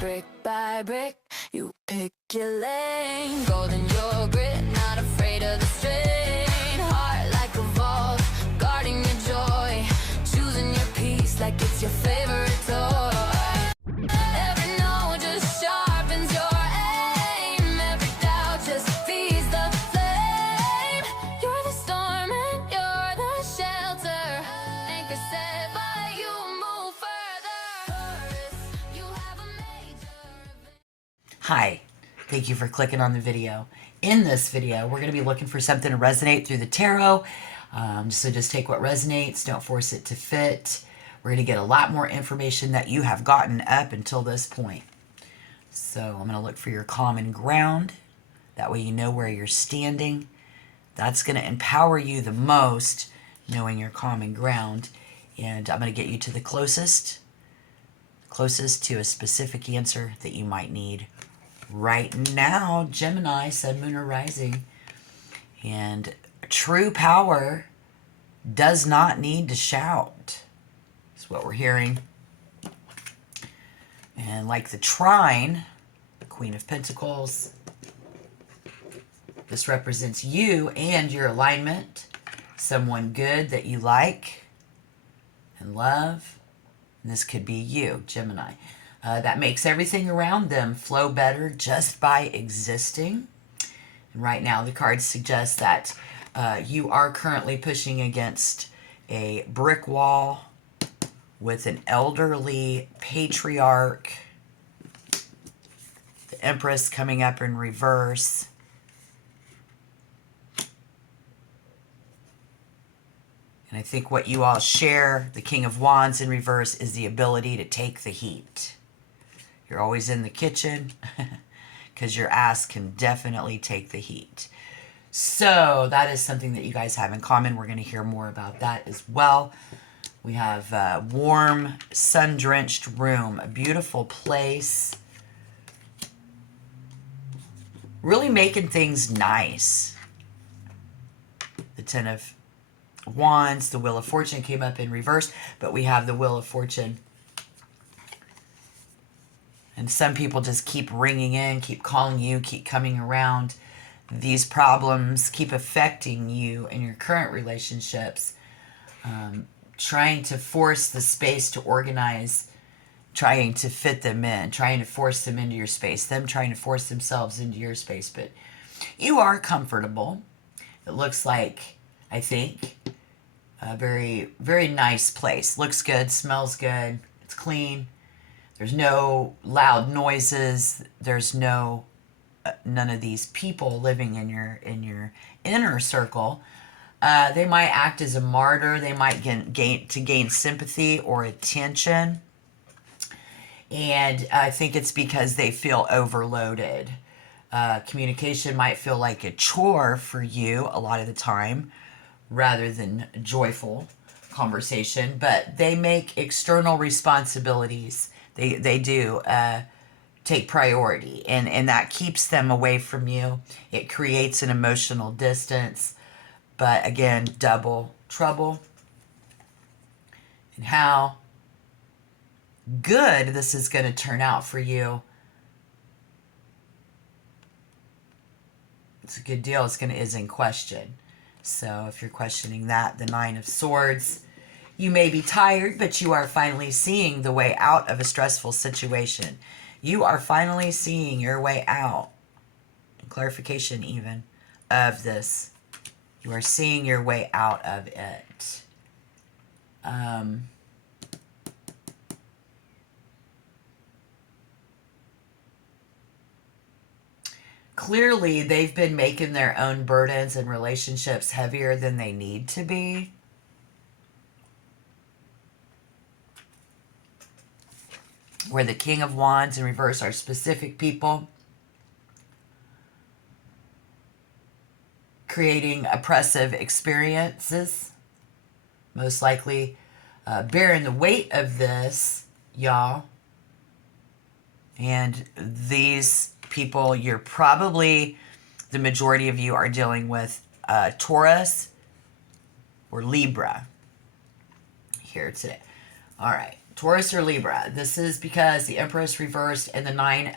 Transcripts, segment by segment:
Brick by brick, you pick your lane. Golden yogurt, not afraid of the strain. Heart like a vault, guarding your joy. Choosing your peace like it's your favorite toy. Every no just sharpens your aim. Every doubt just feeds the flame. You're the storm and you're the shelter. Anchor set by you, move further. You have a major event. Hi, thank you for clicking on the video. In this video, we're going to be looking for something to resonate through the tarot. So just take what resonates, don't force it to fit. We're going to get a lot more information that you have gotten up until this point. So I'm going to look for your common ground. That way you know where you're standing. That's going to empower you the most, knowing your common ground. And I'm going to get you to the closest to a specific answer that you might need right now. Gemini, Sun, Moon, or Rising. And true power does not need to shout. That's what we're hearing. And like the trine, Queen of Pentacles, this represents you and your alignment. Someone good that you like and love. And this could be you, Gemini. That makes everything around them flow better just by existing. And right now the cards suggest that you are currently pushing against a brick wall with an elderly patriarch. The Empress coming up in reverse. And I think what you all share, the King of Wands in reverse, is the ability to take the heat. You're always in the kitchen because your ass can definitely take the heat. So that is something that you guys have in common. We're going to hear more about that as well. We have a warm, sun-drenched room, a beautiful place. Really making things nice. The Ten of Wands, the Wheel of Fortune came up in reverse, but we have the Wheel of Fortune. And some people just keep ringing in, keep calling you, keep coming around. These problems keep affecting you in your current relationships. Trying to force the space to organize, trying to fit them in, trying to force them into your space, them trying to force themselves into your space. But you are comfortable. It looks like, I think, a very, very nice place. Looks good, smells good, it's clean. There's no loud noises. There's none of these people living in your inner circle. They might act as a martyr. They might gain sympathy or attention. And I think it's because they feel overloaded. Communication might feel like a chore for you a lot of the time rather than joyful conversation. But they make external responsibilities. They do take priority, and that keeps them away from you. It creates an emotional distance, but again, double trouble. And how good this is going to turn out for you. It's a good deal. Is in question. So if you're questioning that, the Nine of Swords. You may be tired, but you are finally seeing the way out of a stressful situation. You are finally seeing your way out. Clarification even of this. You are seeing your way out of it. Clearly, they've been making their own burdens and relationships heavier than they need to be. Where the King of Wands in reverse are specific people creating oppressive experiences, most likely bearing the weight of this, y'all. And these people, you're probably, the majority of you are dealing with Taurus or Libra here today. All right. Taurus or Libra. This is because the Empress reversed and the Nine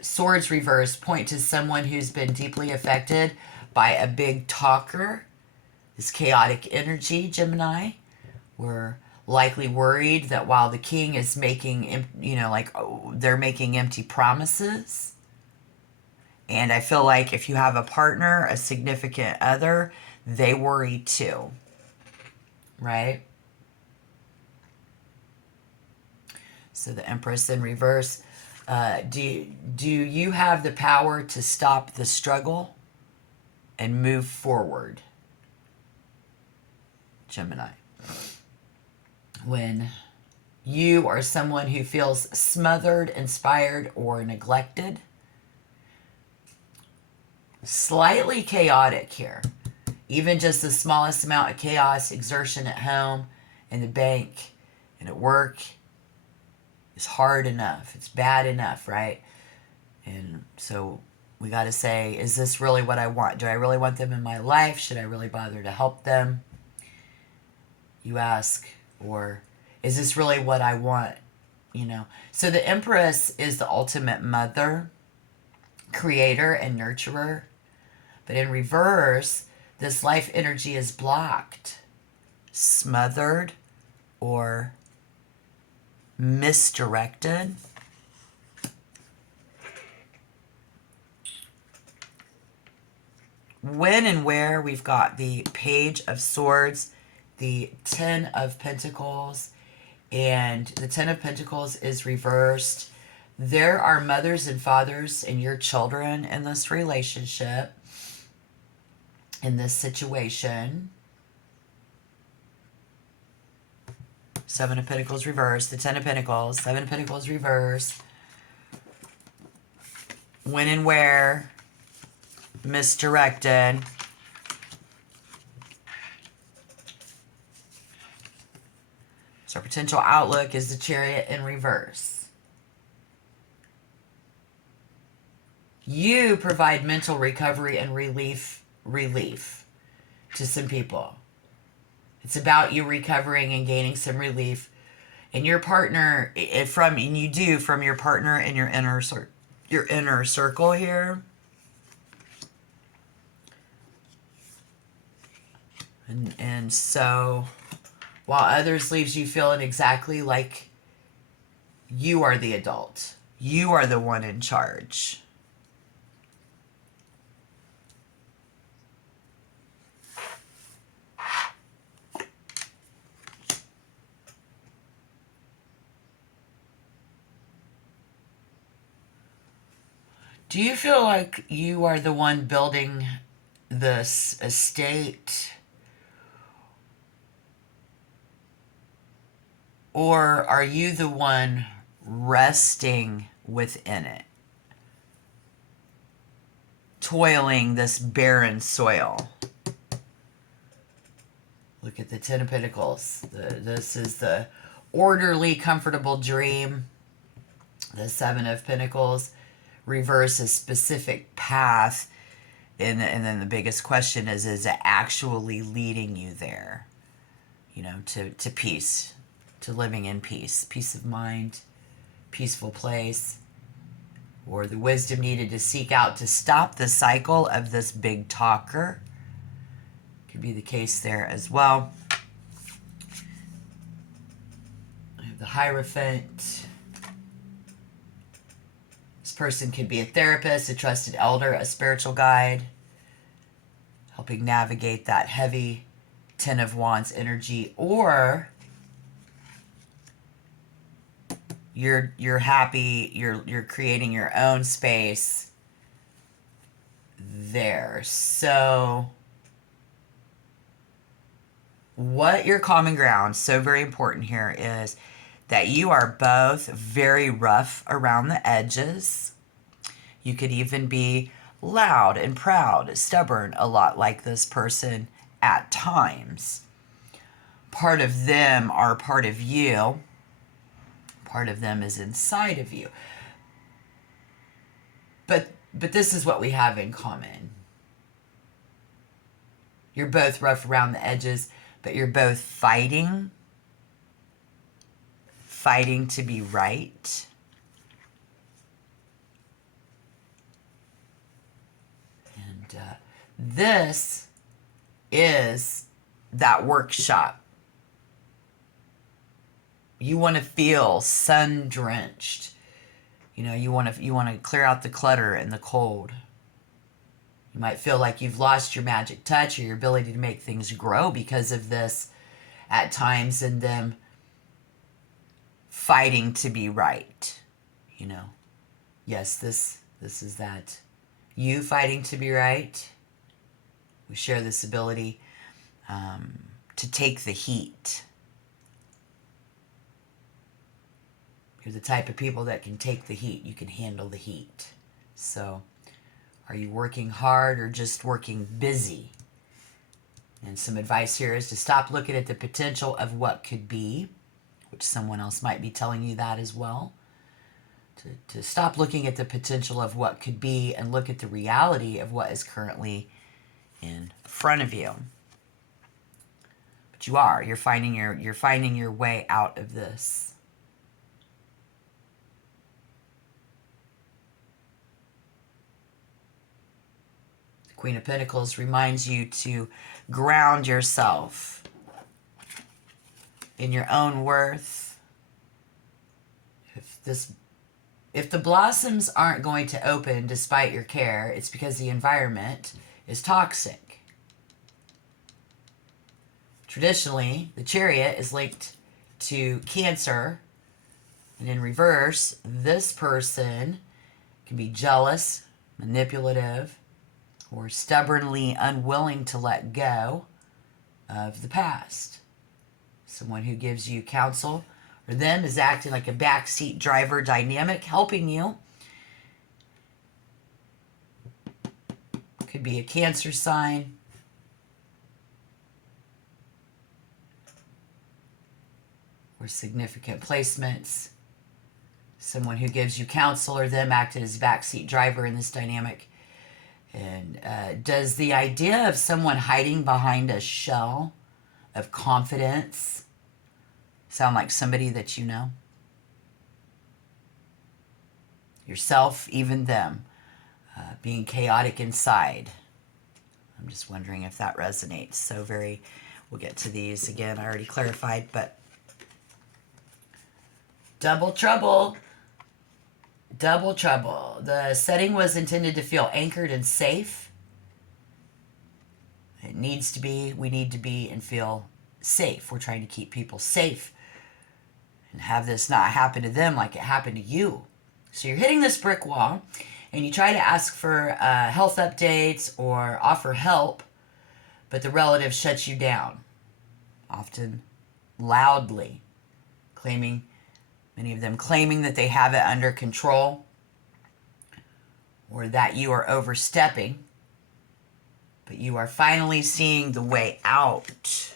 Swords reversed point to someone who's been deeply affected by a big talker. This chaotic energy, Gemini. We're likely worried that while the king is making, they're making empty promises. And I feel like if you have a partner, a significant other, they worry too. Right? So the Empress in reverse. Do you have the power to stop the struggle and move forward? Gemini. When you are someone who feels smothered, inspired, or neglected. Slightly chaotic here. Even just the smallest amount of chaos, exertion at home, in the bank, and at work is hard enough. It's bad enough, right? And so we got to say, is this really what I want? Do I really want them in my life? Should I really bother to help them? You ask. Or is this really what I want? So the Empress is the ultimate mother, creator, and nurturer. But in reverse, this life energy is blocked, smothered, or misdirected. When and where, we've got the Page of Swords, the Ten of Pentacles, and the Ten of Pentacles is reversed. There are mothers and fathers and your children in this relationship, in this situation. Seven of Pentacles reversed, the Ten of Pentacles, Seven of Pentacles reversed. When and where, misdirected. So potential outlook is the Chariot in reverse. You provide mental recovery and relief to some people. It's about you recovering and gaining some relief. And your partner, from your partner in your inner circle here. And so, while others leaves you feeling exactly like you are the adult. You are the one in charge. Do you feel like you are the one building this estate? Or are you the one resting within it? Toiling this barren soil. Look at the Ten of Pentacles. This is the orderly, comfortable dream. The Seven of Pentacles. Reverse a specific path. And then the biggest question is it actually leading you there? To peace. To living in peace. Peace of mind. Peaceful place. Or the wisdom needed to seek out to stop the cycle of this big talker. Could be the case there as well. I have the Hierophant. This person could be a therapist, a trusted elder, a spiritual guide, helping navigate that heavy Ten of Wands energy, or you're happy, you're creating your own space there. So what your common ground, so very important here, is that you are both very rough around the edges. You could even be loud and proud, stubborn, a lot like this person at times. Part of them are part of you. Part of them is inside of you. But this is what we have in common. You're both rough around the edges, but you're both fighting fighting to be right. And this is that workshop. You want to feel sun-drenched. You know, you want to clear out the clutter and the cold. You might feel like you've lost your magic touch or your ability to make things grow because of this at times, and them fighting to be right. You know, yes, this is that. You fighting to be right. We share this ability to take the heat. You're the type of people that can take the heat. You can handle the heat. So, are you working hard or just working busy? And some advice here is to stop looking at the potential of what could be, which someone else might be telling you that as well. To stop looking at the potential of what could be and look at the reality of what is currently in front of you. But you're finding your way out of this. Queen of Pentacles reminds you to ground yourself in your own worth. If the blossoms aren't going to open despite your care, it's because the environment is toxic. Traditionally, the Chariot is linked to Cancer, and in reverse, this person can be jealous, manipulative, or stubbornly unwilling to let go of the past. Someone who gives you counsel, or them is acting like a backseat driver dynamic, helping you. Could be a Cancer sign. Or significant placements. Someone who gives you counsel, or them acting as backseat driver in this dynamic. And does the idea of someone hiding behind a shell of confidence sound like somebody that you know? Yourself, even them, being chaotic inside. I'm just wondering if that resonates. So we'll get to these again. I already clarified, but double trouble. Double trouble. The setting was intended to feel anchored and safe. It needs to be. We need to be and feel safe. We're trying to keep people safe and have this not happen to them like it happened to you. So you're hitting this brick wall and you try to ask for health updates or offer help, but the relative shuts you down, often loudly, many of them claiming that they have it under control or that you are overstepping, but you are finally seeing the way out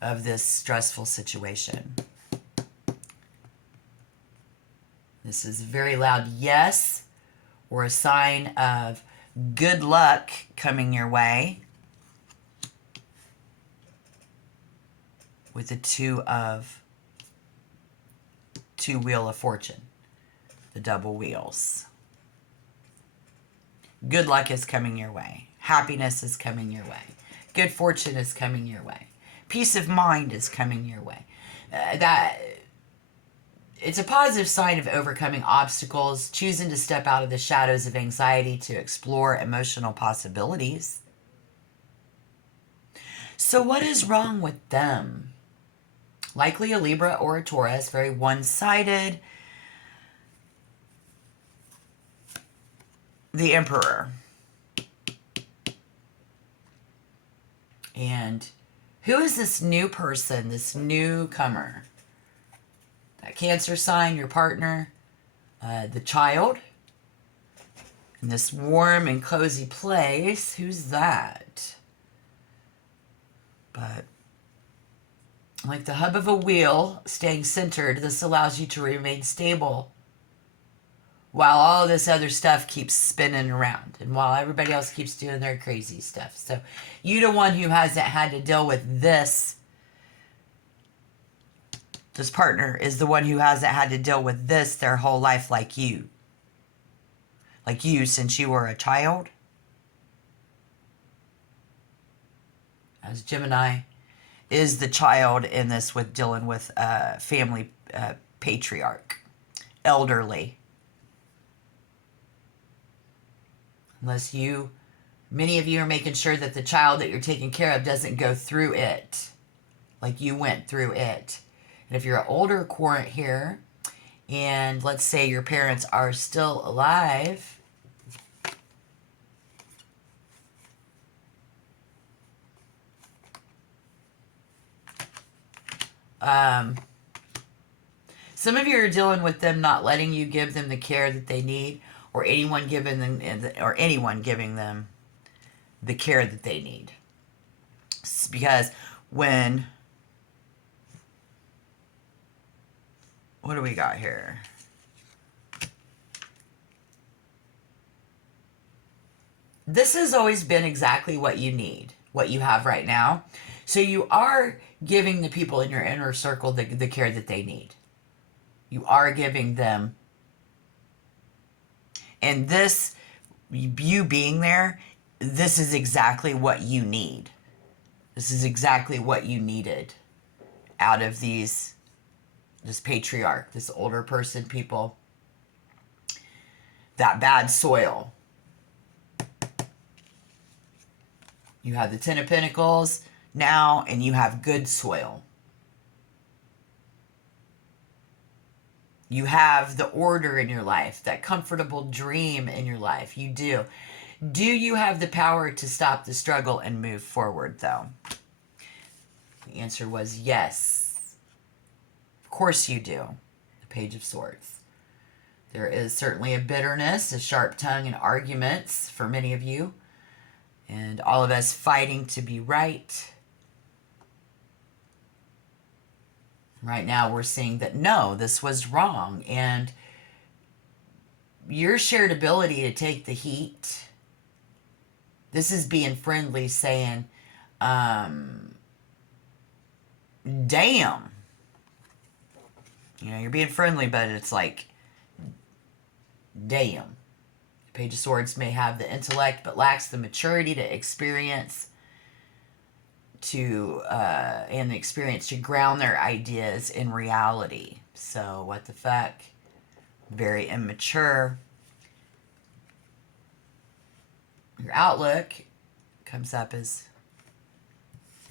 of this stressful situation. This is a very loud yes, or a sign of good luck coming your way with the two wheel of fortune, the double wheels. Good luck is coming your way. Happiness is coming your way. Good fortune is coming your way. Peace of mind is coming your way. It's a positive sign of overcoming obstacles, choosing to step out of the shadows of anxiety to explore emotional possibilities. So what is wrong with them? Likely a Libra or a Taurus, very one-sided. The Emperor. And who is this new person, this newcomer? That Cancer sign, your partner, the child, in this warm and cozy place. Who's that? But like the hub of a wheel, staying centered, this allows you to remain stable while all this other stuff keeps spinning around and while everybody else keeps doing their crazy stuff. So you're the one who hasn't had to deal with this This partner is the one who hasn't had to deal with this their whole life like you. Like you since you were a child. As Gemini is the child in this with dealing with a family patriarch. Elderly. Unless you, many of you are making sure that the child that you're taking care of doesn't go through it. Like you went through it. And if you're an older querent here, and let's say your parents are still alive, some of you are dealing with them not letting you give them the care that they need, or anyone giving them the care that they need. Because when, what do we got here? This has always been exactly what you need, what you have right now. So you are giving the people in your inner circle the care that they need. You are giving them. And this, you being there, this is exactly what you need. This is exactly what you needed out of this patriarch, this older person, people. That bad soil. You have the Ten of Pentacles now, and you have good soil. You have the order in your life, that comfortable dream in your life. You do. Do you have the power to stop the struggle and move forward, though? The answer was yes. Of course you do. The Page of Swords. There is certainly a bitterness, a sharp tongue, and arguments for many of you. And all of us fighting to be right. Right now we're seeing that no, this was wrong. And your shared ability to take the heat. This is being friendly, saying, damn. You know, you're being friendly, but it's like, damn. The Page of Swords may have the intellect, but lacks the maturity to experience and the experience to ground their ideas in reality. So, what the fuck? Very immature. Your outlook comes up as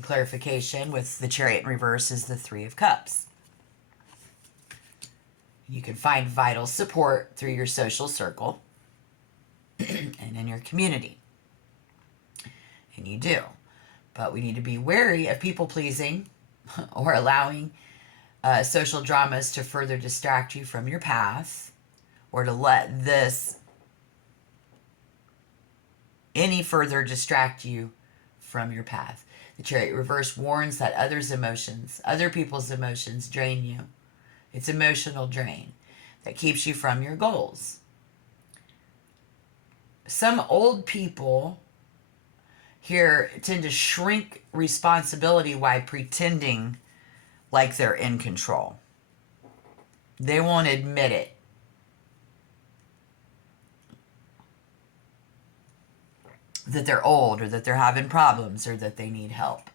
clarification with the Chariot in reverse is the Three of Cups. You can find vital support through your social circle and in your community. And you do. But we need to be wary of people-pleasing or allowing social dramas to further distract you from your path, or to let this any further distract you from your path. The Chariot reverse warns that other people's emotions drain you. It's emotional drain that keeps you from your goals. Some old people here tend to shrink responsibility while pretending like they're in control. They won't admit it. That they're old, or that they're having problems, or that they need help.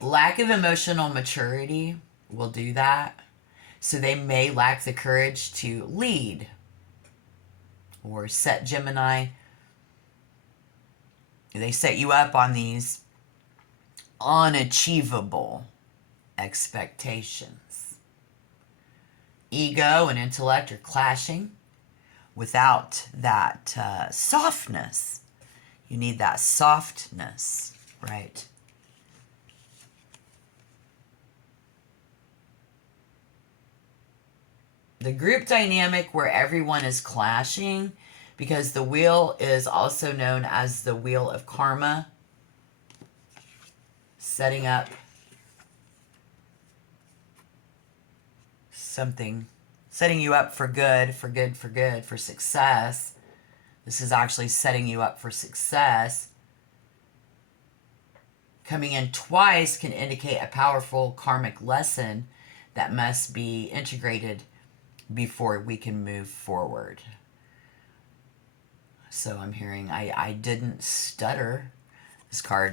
Lack of emotional maturity will do that. So they may lack the courage to lead or set Gemini. They set you up on these unachievable expectations. Ego and intellect are clashing without that softness. You need that softness, right? The group dynamic where everyone is clashing, because the wheel is also known as the wheel of karma, setting up something, setting you up for good, for success. This is actually setting you up for success. Coming in twice can indicate a powerful karmic lesson that must be integrated before we can move forward. So I'm hearing I didn't stutter.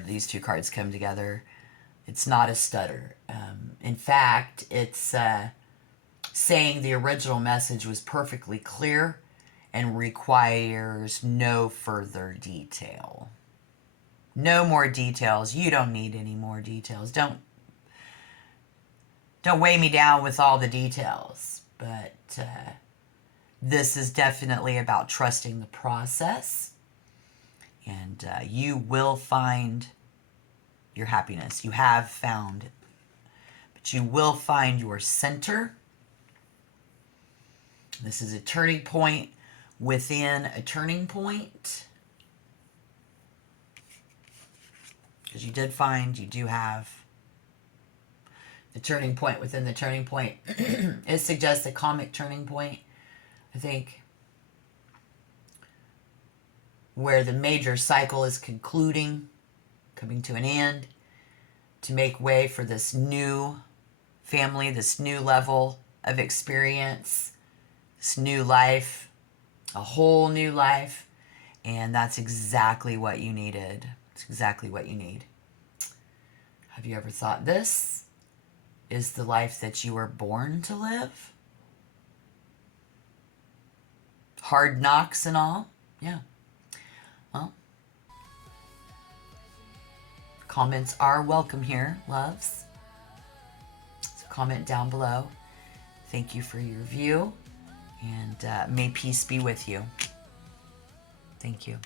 These two cards come together. It's not a stutter. In fact, it's saying the original message was perfectly clear and requires no further detail. No more details. You don't need any more details. Don't weigh me down with all the details. But this is definitely about trusting the process. And you will find your happiness. You have found it. But you will find your center. This is a turning point within a turning point. Because you do have the turning point within the turning point. It suggests a karmic turning point, I think, where the major cycle is concluding, coming to an end, to make way for this new family, this new level of experience, this new life, a whole new life. And that's exactly what you needed. It's exactly what you need. Have you ever thought this is the life that you were born to live? Hard knocks and all? Yeah. Well, comments are welcome here, loves. So comment down below. Thank you for your view, and may peace be with you. Thank you.